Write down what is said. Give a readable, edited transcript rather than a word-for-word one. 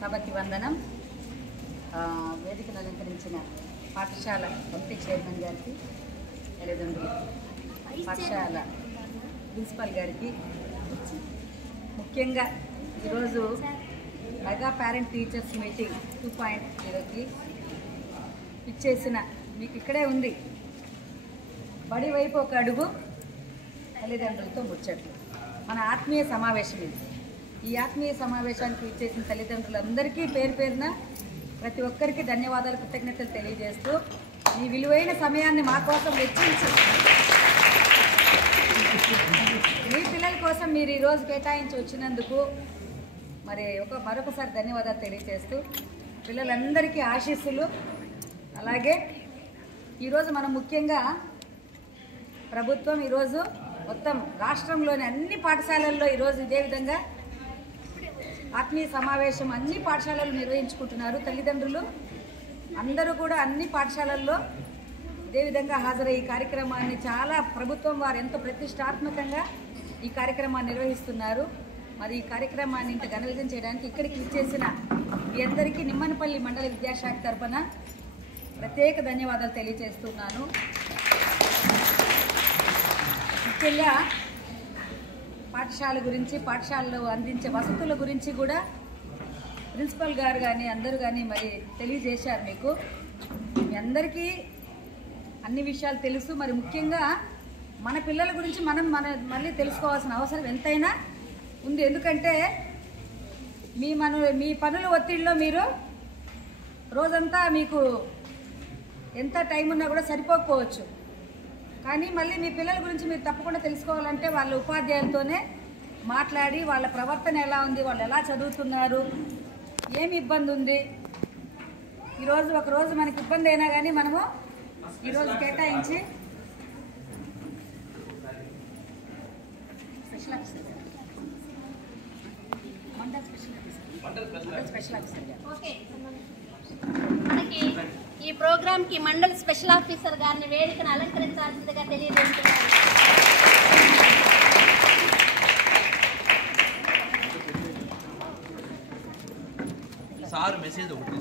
సభకి వందనం. వేదికను అలంకరించిన పాఠశాల కమిటీ చైర్మన్ గారికి, తల్లిదండ్రులు, పాఠశాల ప్రిన్సిపల్ గారికి, ముఖ్యంగా ఈరోజు మెగా పేరెంట్ టీచర్స్ మీటింగ్ 2.0కి ఇచ్చేసిన మీకు ఇక్కడే ఉంది బడి వైపు ఒక అడుగు తల్లిదండ్రులతో ముచ్చట్లు మన ఆత్మీయ సమావేశం ఇది. ఈ ఆత్మీయ సమావేశానికి ఇచ్చేసిన తల్లిదండ్రులందరికీ పేరు పేరున ప్రతి ఒక్కరికి ధన్యవాదాలు, కృతజ్ఞతలు తెలియజేస్తూ ఈ విలువైన సమయాన్ని మా కోసం వెచ్చించి మీ పిల్లల కోసం మీరు ఈరోజు కేటాయించి వచ్చినందుకు మరొకసారి ధన్యవాదాలు తెలియజేస్తూ పిల్లలందరికీ ఆశీస్సులు. అలాగే ఈరోజు మనం ముఖ్యంగా ప్రభుత్వం ఈరోజు మొత్తం రాష్ట్రంలోని అన్ని పాఠశాలల్లో ఈరోజు ఇదే విధంగా ఆత్మీయ సమావేశం అన్ని పాఠశాలలు నిర్వహించుకుంటున్నారు. తల్లిదండ్రులు అందరూ కూడా అన్ని పాఠశాలల్లో ఇదే విధంగా హాజరై ఈ కార్యక్రమాన్ని చాలా ప్రభుత్వం వారు ఎంతో ప్రతిష్టాత్మకంగా ఈ కార్యక్రమాన్ని నిర్వహిస్తున్నారు. మరి ఈ కార్యక్రమాన్ని ఇంత ఘన విజయం చేయడానికి ఇక్కడికి ఇచ్చేసిన మీ అందరికీ నిమ్మనపల్లి మండల విద్యాశాఖ తరఫున ప్రత్యేక ధన్యవాదాలు తెలియజేస్తున్నాను. ముఖ్యంగా పాఠశాల గురించి, పాఠశాలలో అందించే వసతుల గురించి కూడా ప్రిన్సిపల్ గారు కానీ అందరూ కానీ మరి తెలియజేశారు. మీ అందరికీ అన్ని విషయాలు తెలుసు. మరి ముఖ్యంగా మన పిల్లల గురించి మనం మళ్ళీ తెలుసుకోవాల్సిన అవసరం ఎంతైనా ఉంది. ఎందుకంటే మీ పనుల ఒత్తిడిలో మీరు రోజంతా మీకు ఎంత టైం ఉన్నా కూడా సరిపోకపోవచ్చు. కానీ మళ్ళీ మీ పిల్లల గురించి మీరు తప్పకుండా తెలుసుకోవాలంటే వాళ్ళ ఉపాధ్యాయులతోనే మాట్లాడి వాళ్ళ ప్రవర్తన ఎలా ఉంది, వాళ్ళు ఎలా చదువుతున్నారు, ఏమి ఇబ్బంది ఉంది, ఈరోజు ఒకరోజు మనకి ఇబ్బంది అయినా కానీ మనము ఈరోజు కేటాయించి స్పెషల్ ఆఫీసర్ మనకి ఈ ప్రోగ్రామ్ కి మండల్ స్పెషల్ ఆఫీసర్ గారిని వేదికను అలంకరించాల్సిందిగా తెలియజేస్తున్నారు. సార్ మెసేజ్ ఒకటి